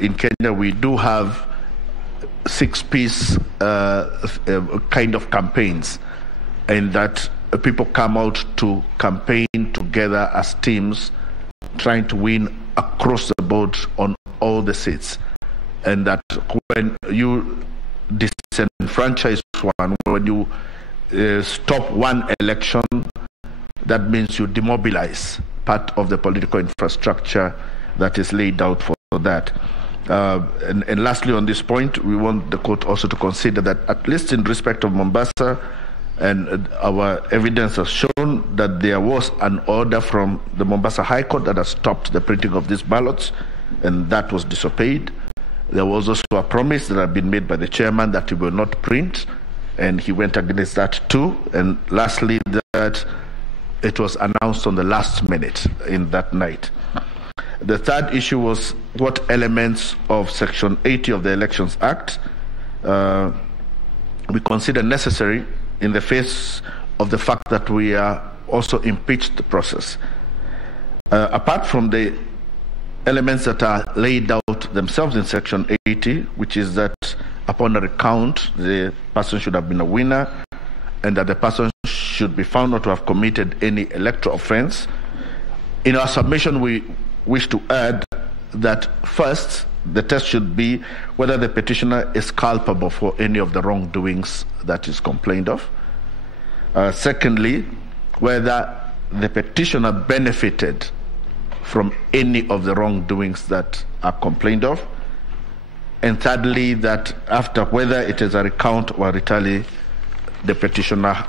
in Kenya we do have 6-piece kind of campaigns, and that people come out to campaign together as teams, trying to win across the board on all the seats. And that when you disenfranchise one, when you stop one election, that means you demobilize part of the political infrastructure that is laid out for that. And lastly, on this point, we want the court also to consider that, at least in respect of Mombasa, and our evidence has shown that there was an order from the Mombasa High Court that has stopped the printing of these ballots, and that was disobeyed. There was also a promise that had been made by the chairman that he will not print, and he went against that too. And lastly, that it was announced on the last minute in that night. The third issue was what elements of Section 80 of the Elections Act we consider necessary in the face of the fact that we are also impeached the process. Apart from the elements that are laid out themselves in Section 80, which is that upon a recount, the person should have been a winner, and that the person should be found not to have committed any electoral offense. In our submission, we wish to add that first, the test should be whether the petitioner is culpable for any of the wrongdoings that is complained of. Secondly, whether the petitioner benefited from any of the wrongdoings that are complained of. And thirdly, that after, whether it is a recount or a retally, the petitioner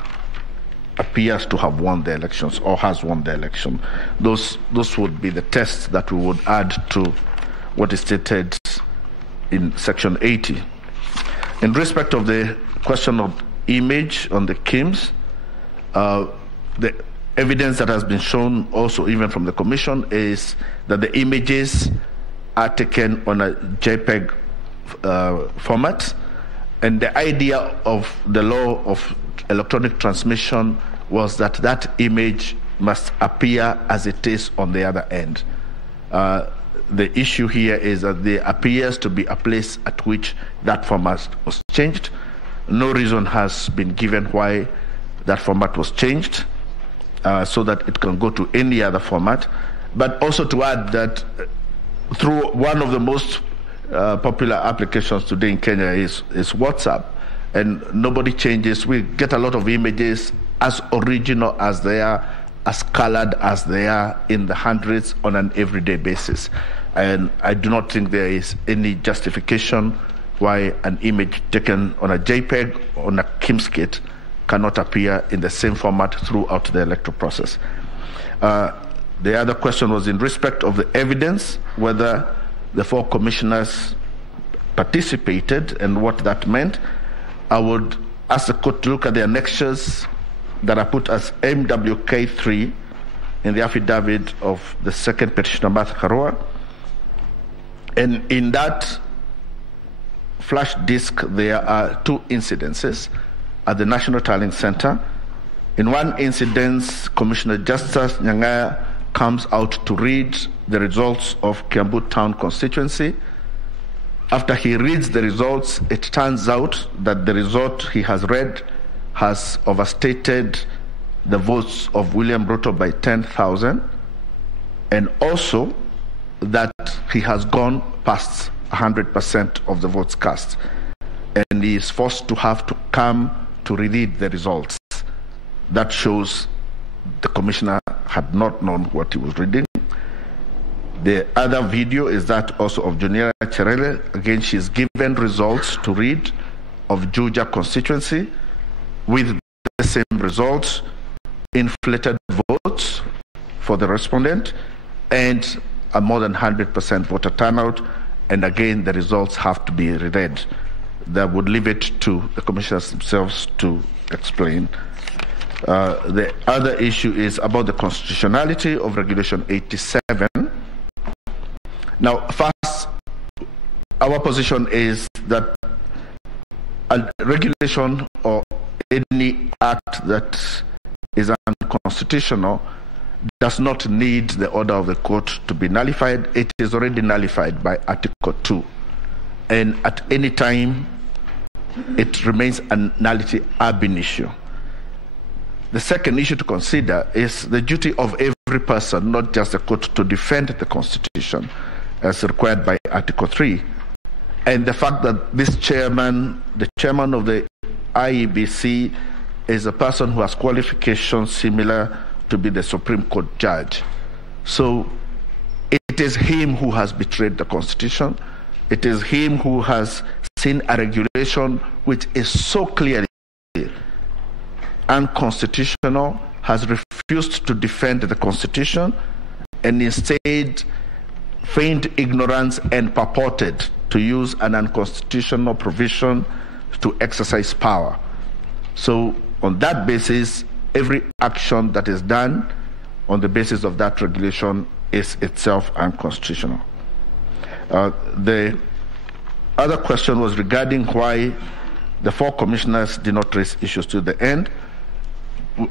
appears to have won the elections or has won the election. Those would be the tests that we would add to what is stated in Section 80. In respect of the question of image on the KIMS, the evidence that has been shown also even from the Commission is that the images are taken on a JPEG format, and the idea of the law of electronic transmission was that that image must appear as it is on the other end. The issue here is that there appears to be a place at which that format was changed. No reason has been given why that format was changed, so that it can go to any other format. But also to add that through one of the most popular applications today in Kenya is WhatsApp, and nobody changes. We get a lot of images as original as they are, as colored as they are, in the hundreds on an everyday basis. And I do not think there is any justification why an image taken on a JPEG on a KIMS kit cannot appear in the same format throughout the electoral process. The other question was in respect of the evidence, whether the 4 commissioners participated and what that meant. I would ask the court to look at the annexures that are put as MWK3 in the affidavit of the second petitioner, Martha Karua. And in that flash disk, there are 2 incidences at the National Tallying Center. In one incident, Commissioner Justice Nyang'aya comes out to read the results of Kiambu Town constituency. After he reads the results, it turns out that the result he has read has overstated the votes of William Ruto by 10,000, and also that he has gone past 100% of the votes cast, and he is forced to have to come to reread the results. That shows the commissioner had not known what he was reading. The other video is that also of Juniera Cherele. Again, she is given results to read of Juja constituency with the same results, inflated votes for the respondent, and a more than 100% voter turnout. And again, the results have to be reread. That would leave it to the commissioners themselves to explain. The other issue is about the constitutionality of Regulation 87. Now, first, our position is that a regulation or any act that is unconstitutional does not need the order of the court to be nullified. It is already nullified by Article 2. And at any time, it remains a nullity ab initio. The second issue to consider is the duty of every person, not just the court, to defend the Constitution as required by Article 3. And the fact that this chairman, the chairman of the IEBC, is a person who has qualifications similar to be the Supreme Court judge. So it is him who has betrayed the Constitution. It is him who has seen a regulation which is so clearly unconstitutional, has refused to defend the Constitution, and instead feigned ignorance and purported to use an unconstitutional provision to exercise power. So on that basis, every action that is done on the basis of that regulation is itself unconstitutional. The other question was regarding why the 4 commissioners did not raise issues to the end.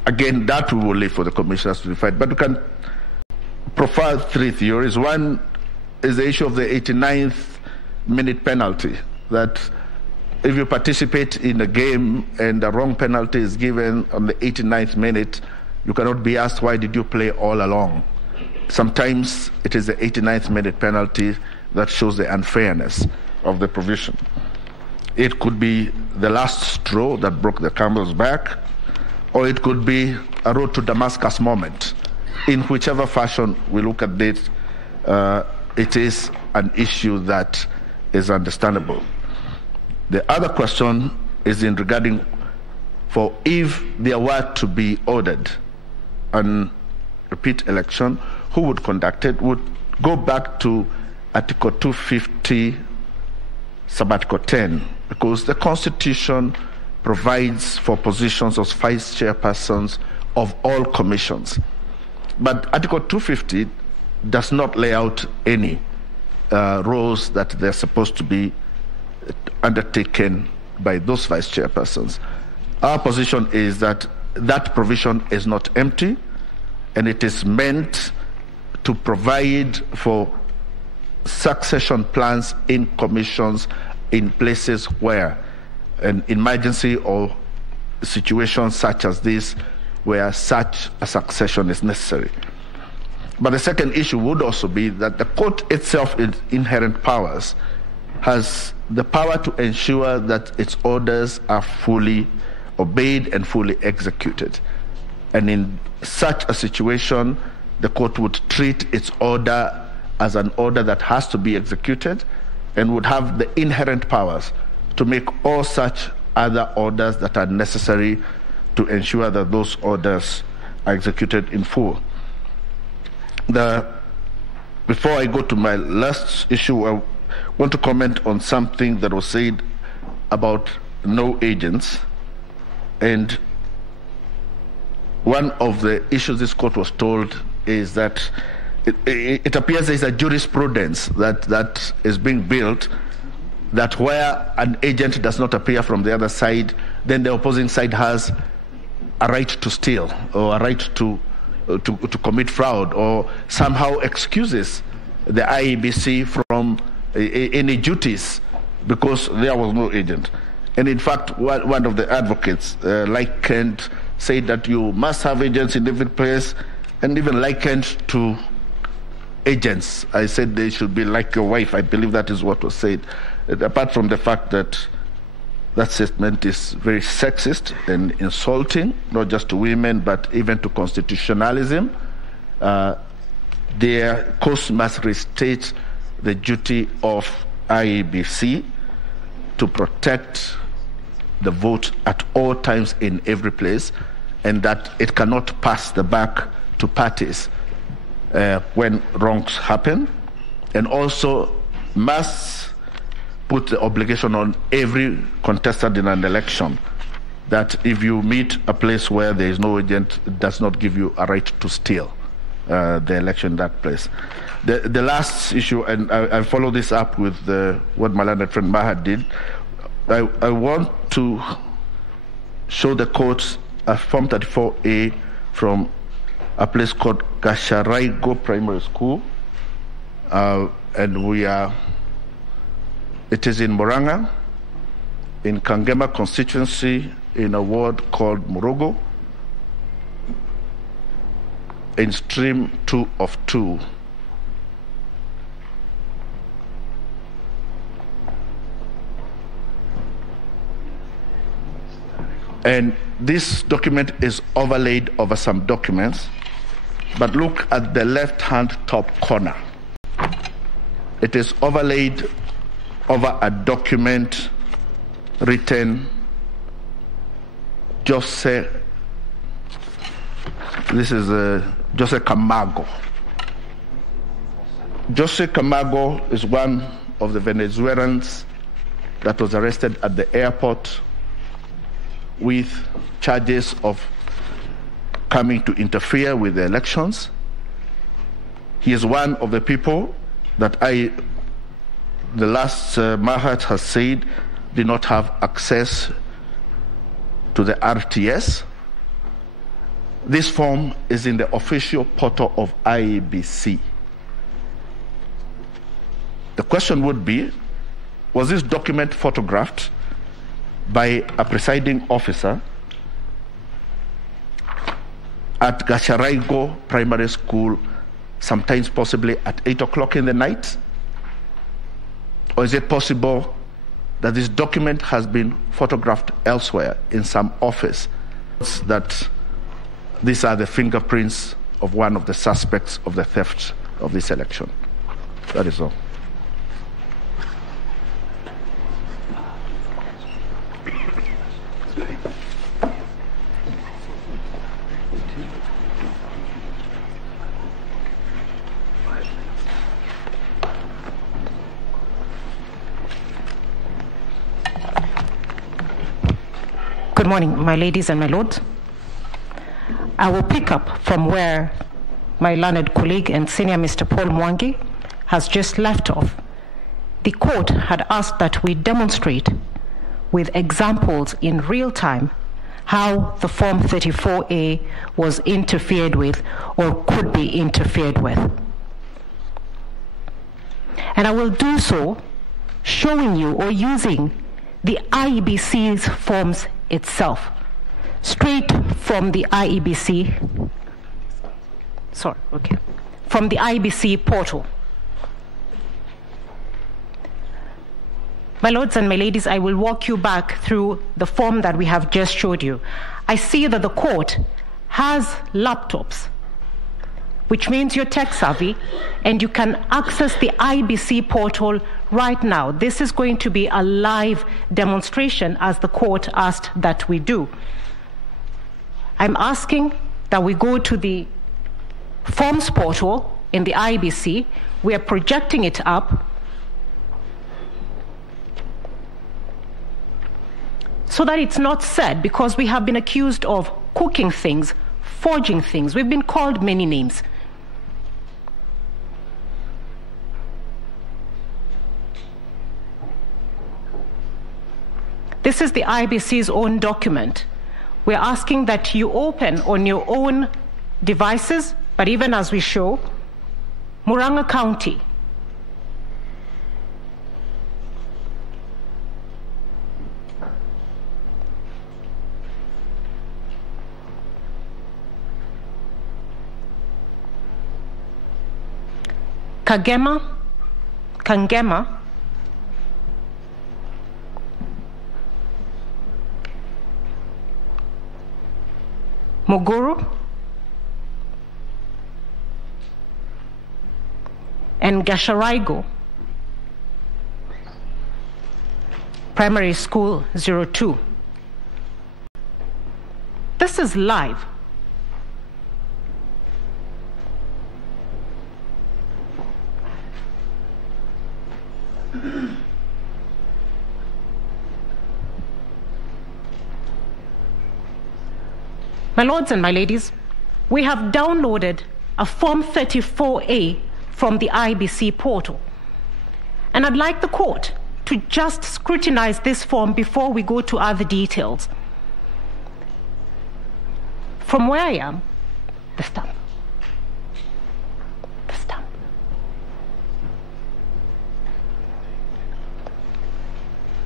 Again, that we will leave for the commissioners to decide, but we can profile 3 theories. One is the issue of the 89th minute penalty, that if you participate in a game and the wrong penalty is given on the 89th minute, you cannot be asked, why did you play all along? Sometimes it is the 89th minute penalty that shows the unfairness of the provision. It could be the last straw that broke the camel's back, or it could be a road to Damascus moment. In whichever fashion we look at it, it is an issue that is understandable. The other question is in regarding for if there were to be ordered an repeat election, who would conduct it? Would go back to Article 250, Sub-Article 10, because the Constitution provides for positions of vice chairpersons of all commissions. But Article 250 does not lay out any roles that they're supposed to be undertaken by those vice chairpersons. Our position is that that provision is not empty, and it is meant to provide for succession plans in commissions in places where an emergency or situations such as this, where such a succession is necessary. But the second issue would also be that the court itself, in inherent powers, has the power to ensure that its orders are fully obeyed and fully executed. And in such a situation, the court would treat its order as an order that has to be executed, and would have the inherent powers to make all such other orders that are necessary to ensure that those orders are executed in full. Before I go to my last issue, I want to comment on something that was said about no agents. And one of the issues this court was told is that it appears there is a jurisprudence that is being built, that where an agent does not appear from the other side, then the opposing side has a right to steal, or a right to commit fraud, or somehow excuses the IEBC from any duties because there was no agent. And in fact, one of the advocates likened, said that you must have agents in every place, and even likened to agents. I said they should be like your wife. I believe that is what was said. Apart from the fact that that statement is very sexist and insulting, not just to women, but even to constitutionalism, their course must restate the duty of IEBC to protect the vote at all times in every place, and that it cannot pass the buck to parties when wrongs happen, and also must put the obligation on every contestant in an election that if you meet a place where there is no agent, it does not give you a right to steal the election in that place. The last issue, and I follow this up with what my learned friend Maha did, I want to show the courts a Form 34A from a place called Gasharaigo Primary School, and it is in Murang'a, in Kangema constituency, in a ward called Murugo, in stream 2 of 2. And this document is overlaid over some documents, but look at the left-hand top corner. It is overlaid over a document written Jose Camargo. Jose Camargo is one of the Venezuelans that was arrested at the airport with charges of coming to interfere with the elections. He is one of the people that the last Mahat has said did not have access to the RTS. This form is in the official portal of IEBC. The question would be, was this document photographed by a presiding officer at Gasharaigo Primary School, sometimes possibly at 8 o'clock in the night? Or is it possible that this document has been photographed elsewhere in some office, that these are the fingerprints of one of the suspects of the theft of this election? That is all. Good morning, my ladies and my lords. I will pick up from where my learned colleague and senior Mr. Paul Mwangi has just left off. The court had asked that we demonstrate with examples in real time how the Form 34A was interfered with or could be interfered with. And I will do so showing you or using the IEBC's forms itself, straight from the IEBC, from the IEBC portal. My lords and my ladies, I will walk you back through the form that we have just showed you. I see that the court has laptops, which means you're tech savvy and you can access the IEBC portal right now. This is going to be a live demonstration as the court asked that we do. I'm asking that we go to the forms portal in the IEBC. We are projecting it up so that it's not said, because we have been accused of cooking things, forging things. We've been called many names. This is the IEBC's own document. We're asking that you open on your own devices, but even as we show, Murang'a County. Kangema, Moguru, and Gasharaigo Primary School 02. This is live. My lords and my ladies, we have downloaded a Form 34A from the IEBC portal. And I'd like the court to just scrutinize this form before we go to other details. From where I am, the stamp.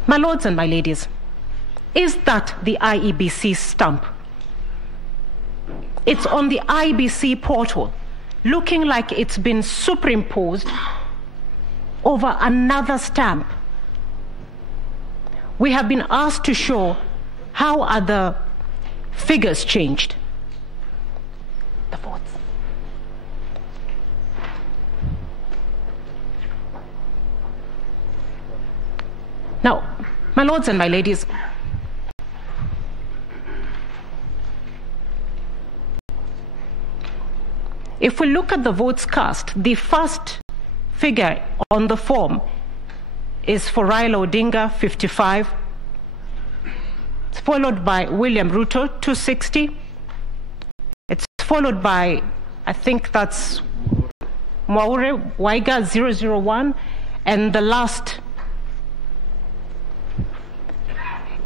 My lords and my ladies, is that the IEBC stamp? It's on the IEBC portal, looking like it's been superimposed over another stamp. We have been asked to show how are the figures changed. The votes. Now, my lords and my ladies, if we look at the votes cast, the first figure on the form is for Raila Odinga, 55. It's followed by William Ruto, 260. It's followed by, I think that's Mwaure Waiga, 001. And the last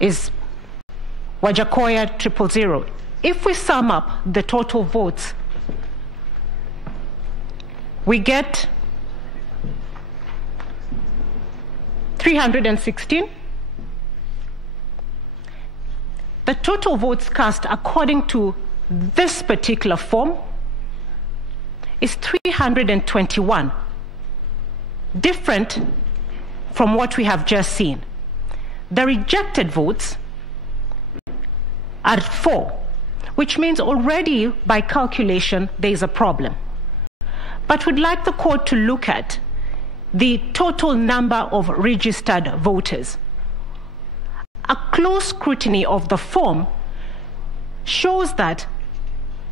is Wajakoya, 000. If we sum up the total votes, we get 316. The total votes cast according to this particular form is 321, different from what we have just seen. The rejected votes are 4, which means already by calculation there is a problem. But we'd like the court to look at the total number of registered voters. A close scrutiny of the form shows that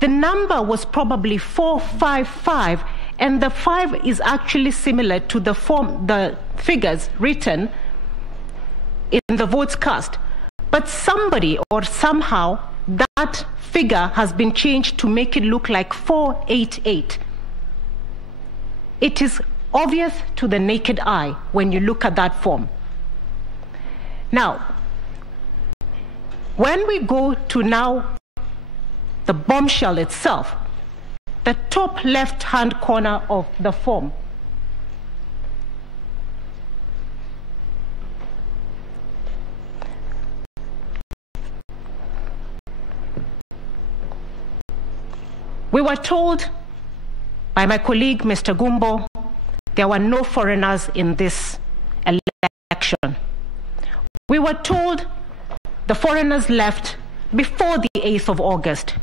the number was probably 455, and the 5 is actually similar to the figures written in the votes cast. But somebody or somehow that figure has been changed to make it look like 488. It is obvious to the naked eye when you look at that form. Now, when we go to now the bombshell itself, the top left-hand corner of the form, we were told by my colleague, Mr. Gumbo, there were no foreigners in this election. We were told the foreigners left before the 8th of August.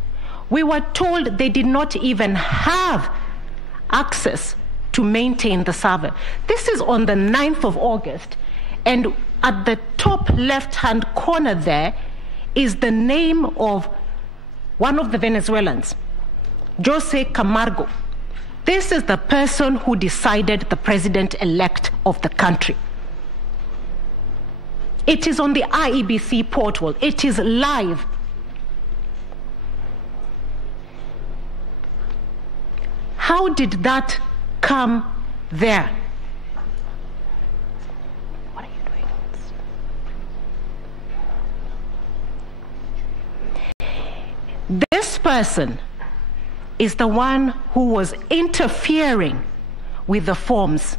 We were told they did not even have access to maintain the server. This is on the 9th of August, and at the top left-hand corner there is the name of one of the Venezuelans, Jose Camargo. This is the person who decided the president-elect of the country. It is on the IEBC portal. It is live. How did that come there? What are you doing? This person is the one who was interfering with the forms.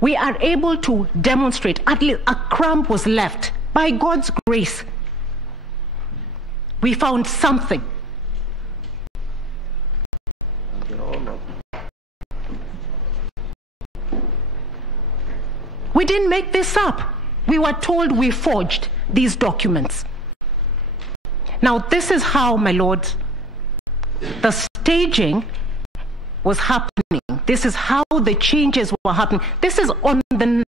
We are able to demonstrate, at least a crumb was left. By God's grace, we found something. We didn't make this up. We were told we forged these documents. Now, this is how, my lords, the staging was happening. This is how the changes were happening. This is on the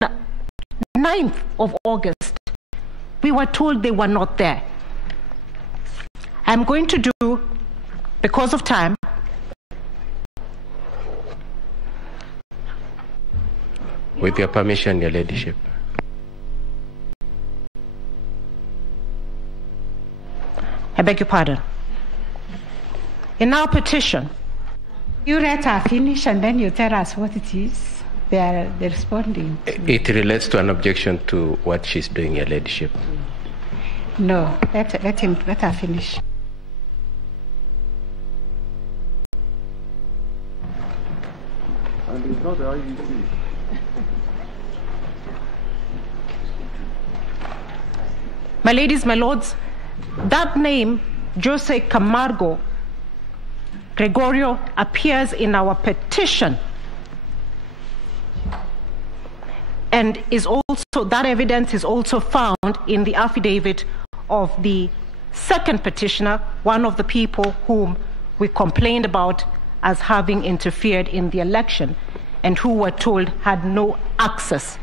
9th of August. We were told they were not there. I'm going to do, because of time, with your permission, Your Ladyship. I beg your pardon. In our petition, you let her finish and then you tell us what it is they're responding to. It relates to an objection to what she's doing, Your Ladyship. No, let her finish. And it's not the IEBC. My ladies, my lords, that name, Jose Camargo Gregorio, appears in our petition and is also, that evidence is also found in the affidavit of the second petitioner, one of the people whom we complained about as having interfered in the election and who were told had no access.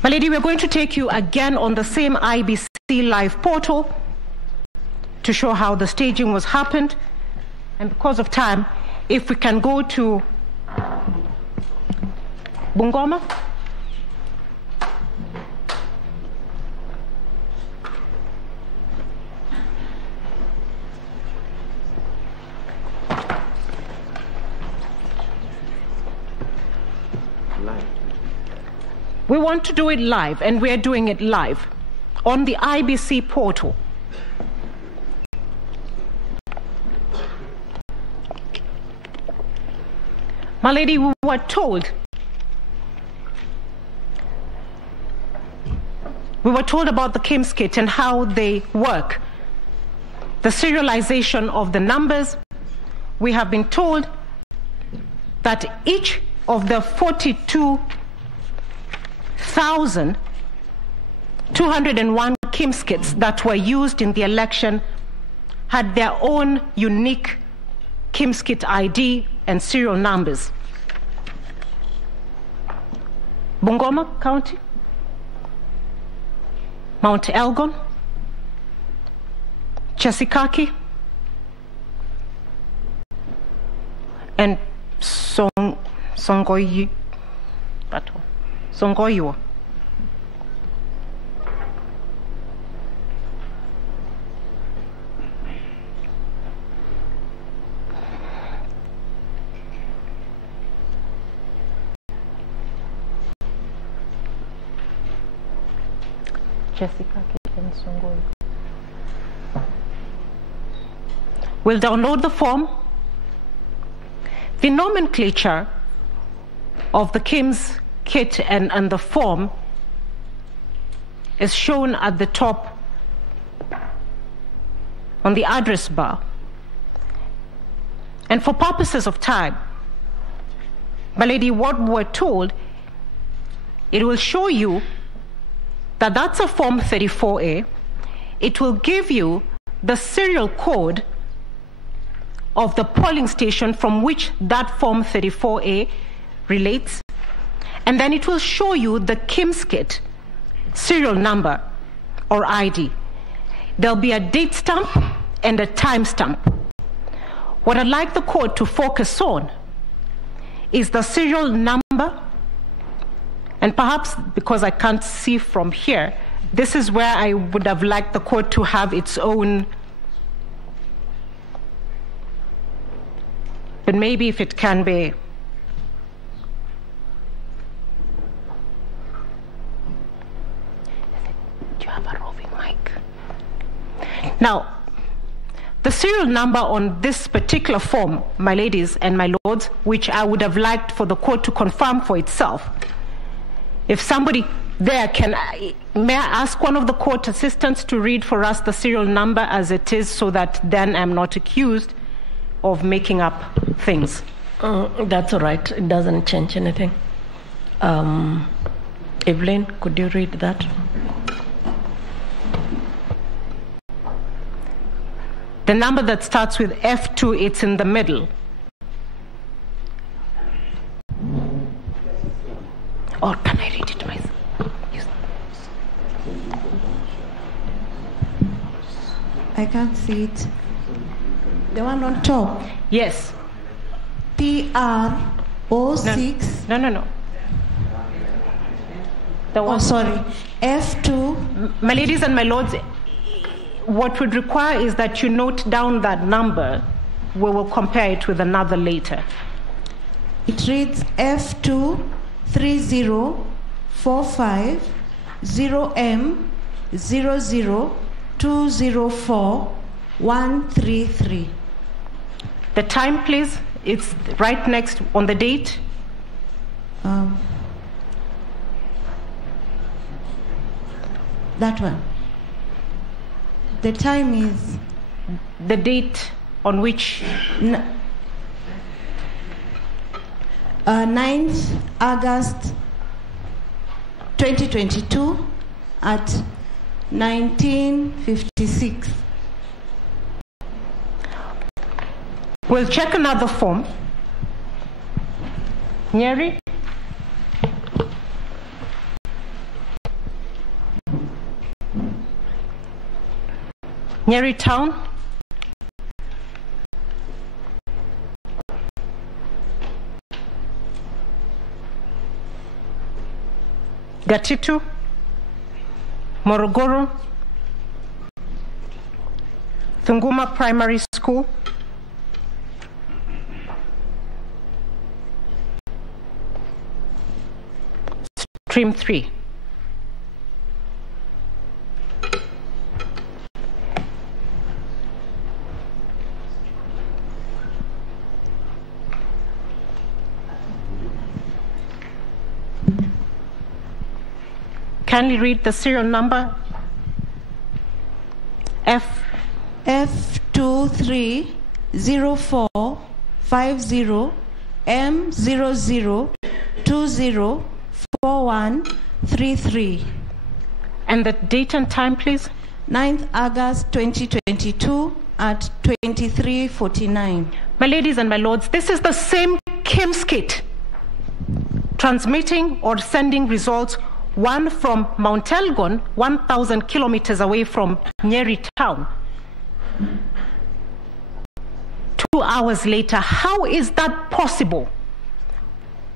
My lady, we're going to take you again on the same IBC live portal to show how the staging was happened. And because of time, if we can go to Bungoma. We want to do it live, and we're doing it live on the IBC portal. My lady, we were told about the KIMS kit and how they work. The serialization of the numbers. We have been told that each of the 42,201 KIMS kits that were used in the election had their own unique KIMS kit ID and serial numbers. Bungoma County, Mount Elgon, Chesikaki, and Songoyiwa. We'll download the form. The nomenclature of the KIMS kit and the form is shown at the top on the address bar. And for purposes of time, my lady, what we're told, it will show you that that's a Form 34A. It will give you the serial code of the polling station from which that Form 34A relates. And then it will show you the KIMS kit serial number or ID. There'll be a date stamp and a time stamp. What I'd like the court to focus on is the serial number. And perhaps because I can't see from here, this is where I would have liked the court to have its own. But maybe if it can be. Do you have a roving mic? Now, the serial number on this particular form, my ladies and my lords, which I would have liked for the court to confirm for itself. If somebody there can, may I ask one of the court assistants to read for us the serial number as it is so that then I'm not accused of making up things? That's all right. It doesn't change anything. Evelyn, could you read that? The number that starts with F2, it's in the middle. Or can I read it myself? Yes. I can't see it. The one on top. Yes. PR06. No. The one. Oh, sorry. F2. My ladies and my lords, what would require is that you note down that number. We will compare it with another later. It reads F2 3045 0M 00204 133. The time, please. It's right next on the date. That one. The time is... The date on which... 9th August 2022 at 1956. We'll check another form. Nyeri? Nyeri Town? Gatitu? Morogoro? Thunguma Primary School? Stream 3. Kindly read the serial number. F230450 M00204133. And the date and time, please. 9th August 2022 at 23:49. My ladies and my lords, this is the same KIMS kit transmitting or sending results, one from Mount Elgon, 1,000 kilometers away from Nyeri Town. 2 hours later, how is that possible?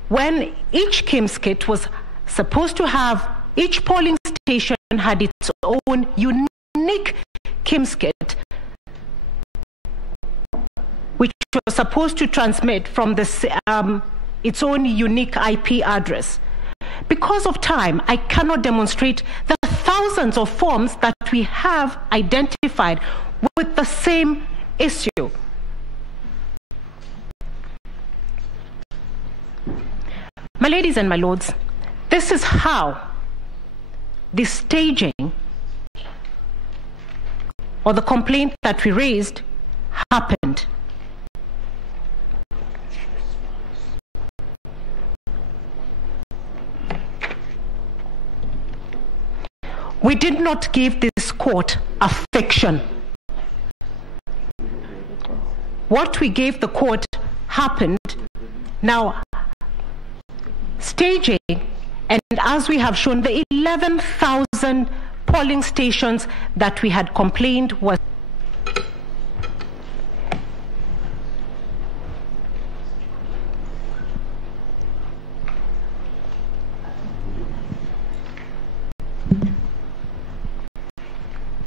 When each KIMS kit was supposed to have, each polling station had its own unique KIMS kit, which was supposed to transmit from its own unique IP address. Because of time, I cannot demonstrate the thousands of forms that we have identified with the same issue. My ladies and my lords, this is how the staging or the complaint that we raised happened. We did not give this court a fiction. What we gave the court happened. Now, staging, and as we have shown, the 11,000 polling stations that we had complained was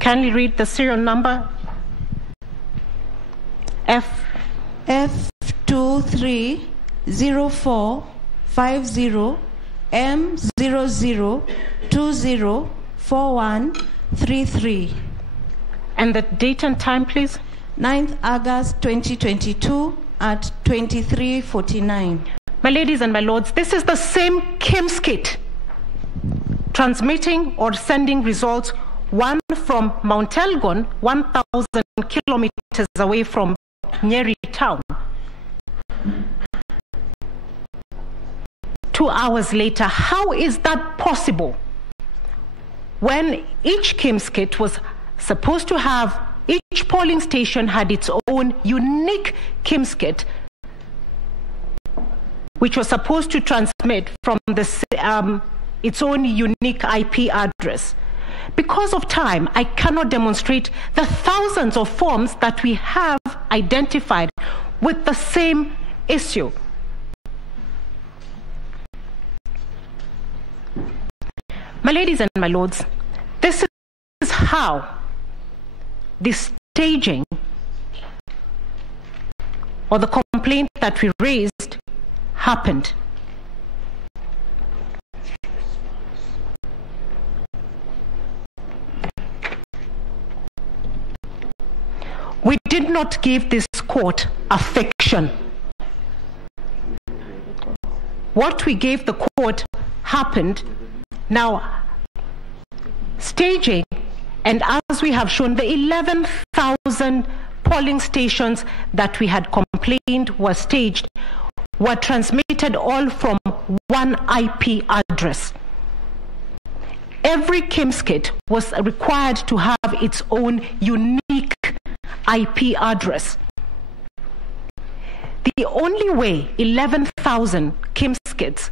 Kindly read the serial number. F230450 M00204133. And the date and time, please. 9th August 2022 at 23:49. My ladies and my lords, this is the same KIMS kit transmitting or sending results, one from Mount Elgon, 1,000 kilometers away from Nyeri Town. 2 hours later, how is that possible? When each KIMS kit was supposed to have, each polling station had its own unique KIMS kit, which was supposed to transmit from its own unique IP address. Because of time, I cannot demonstrate the thousands of forms that we have identified with the same issue. My ladies and my lords, this is how the staging or the complaint that we raised happened. We did not give this court a fiction. What we gave the court happened. Now, staging, and as we have shown, the 11,000 polling stations that we had complained were staged were transmitted all from one IP address. Every KIMS kit was required to have its own unique IP address. The only way 11,000 KIMS kits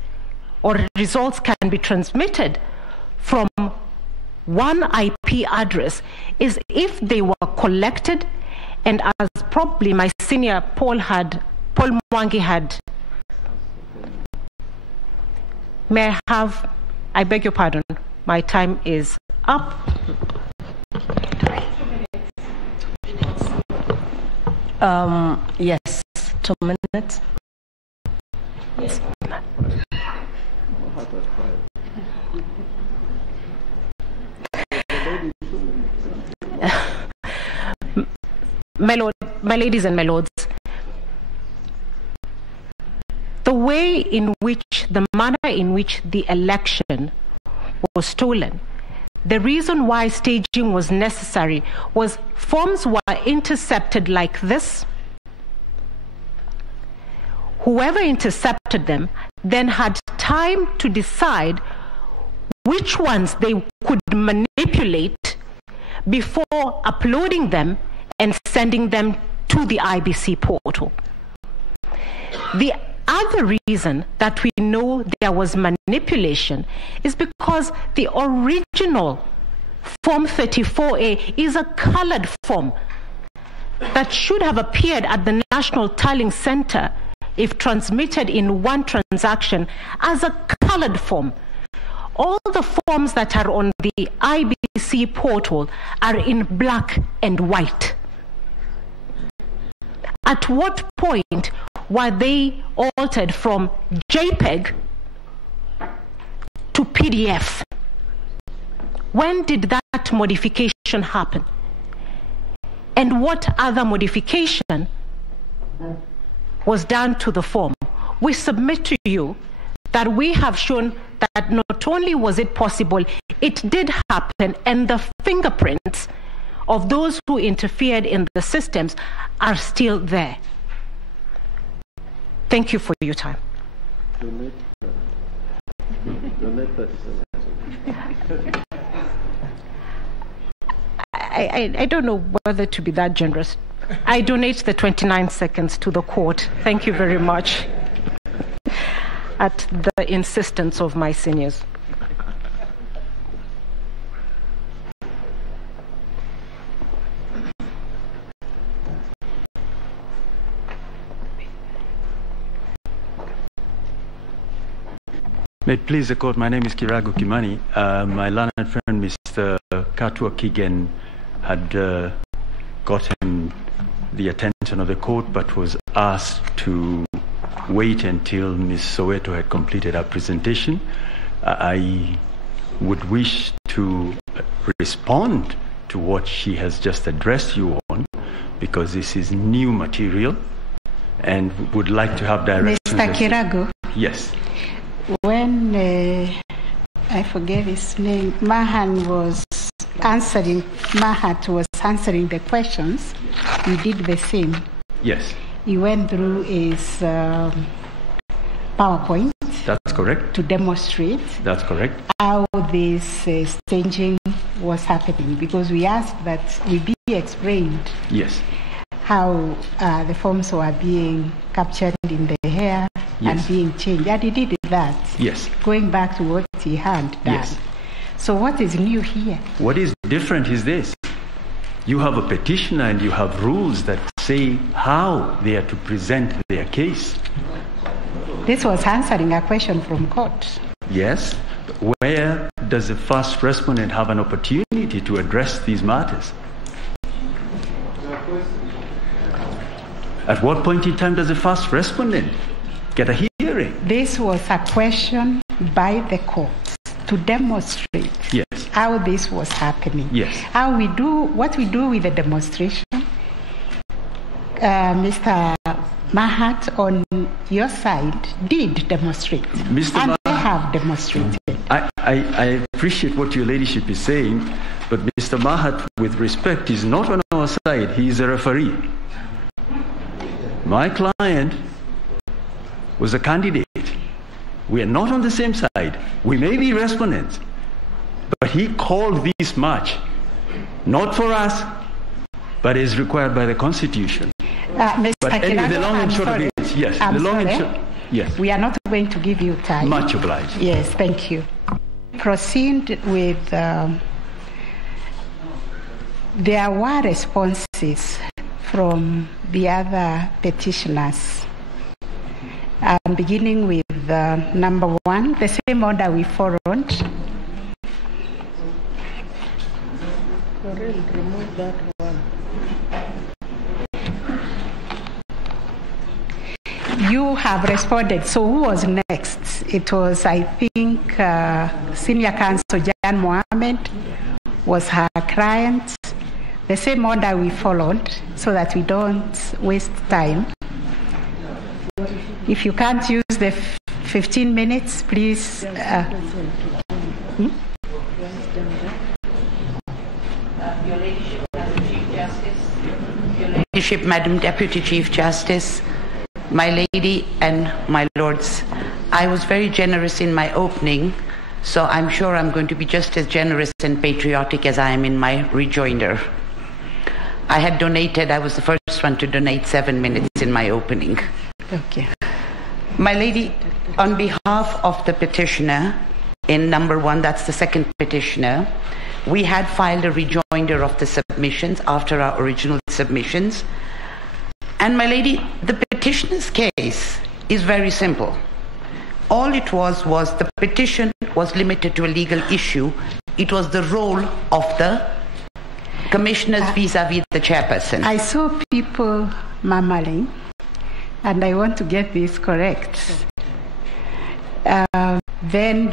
or results can be transmitted from one IP address is if they were collected, and as probably my senior Paul Mwangi had. May I beg your pardon, my time is up. Yes, 2 minutes. Yes. My ladies and my lords, the way in which, the manner in which the election was stolen, the reason why staging was necessary was forms were intercepted like this. Whoever intercepted them then had time to decide which ones they could manipulate before uploading them and sending them to the IBC portal. The other reason that we know there was manipulation is because the original Form 34A is a colored form that should have appeared at the National Tallying Center if transmitted in one transaction as a colored form. All the forms that are on the IBC portal are in black and white. At what point were they altered from JPEG to PDF? When did that modification happen? And what other modification was done to the form? We submit to you that we have shown that not only was it possible, it did happen, and the fingerprints of those who interfered in the systems are still there. Thank you for your time. I don't know whether to be that generous. I donate the 29 seconds to the court. Thank you very much. At the insistence of my seniors. May it please the court, my name is Kirago Kimani. My learned friend, Mr. Katua Kigen, had gotten the attention of the court, but was asked to wait until Ms. Soweto had completed her presentation. I would wish to respond to what she has just addressed you on, because this is new material, and would like to have direction. Mr. Kirago? Yes. When, I forget his name, Mahat was answering the questions, he did the same. Yes. He went through his PowerPoint. That's correct. To demonstrate. That's correct. How this staging was happening, because we asked that we be explained. Yes. How the forms were being captured in the hair. Yes. And being changed. And he did that. Yes. Going back to what he had done. Yes. So what is new here? What is different is this. You have a petitioner and you have rules that say how they are to present their case. This was answering a question from court. Yes. Where does the first respondent have an opportunity to address these matters? At what point in time does the first respondent get a hearing? This was a question by the court to demonstrate how this was happening. Yes. How we do, what we do with the demonstration. Mr. Mahat on your side did demonstrate. Mr. And they have demonstrated. I appreciate what your ladyship is saying, but Mr. Mahat, with respect, is not on our side. He is a referee. My client was a candidate. We are not on the same side. We may be respondents, but he called this match, not for us, but is required by the Constitution. Mr. But anyway, the Kirago, long and short of sorry. it, yes. I'm The long and sorry. short, yes. We are not going to give you time. Much obliged. Yes, thank you. Proceed with, there were responses from the other petitioners. Beginning with number 1, the same order we followed. Remove that one. You have responded. So who was next? It was, I think, Senior Counsel Jan Mohammed was her client. The same order we followed so that we don't waste time. If you can't use the 15 minutes, please. Your Ladyship, Madam Chief Justice. Your Ladyship, Madam Deputy Chief Justice. My lady and my lords, I was very generous in my opening, so I'm sure I'm going to be just as generous and patriotic as I am in my rejoinder. I had donated, I was the first one to donate 7 minutes in my opening. Okay. My lady, on behalf of the petitioner, in number 1, that's the second petitioner, we had filed a rejoinder of the submissions after our original submissions. And my lady, the petitioner's case is very simple. All it was the petition was limited to a legal issue. It was the role of the commissioners vis-a-vis the chairperson. I saw people murmuring, and I want to get this correct. Then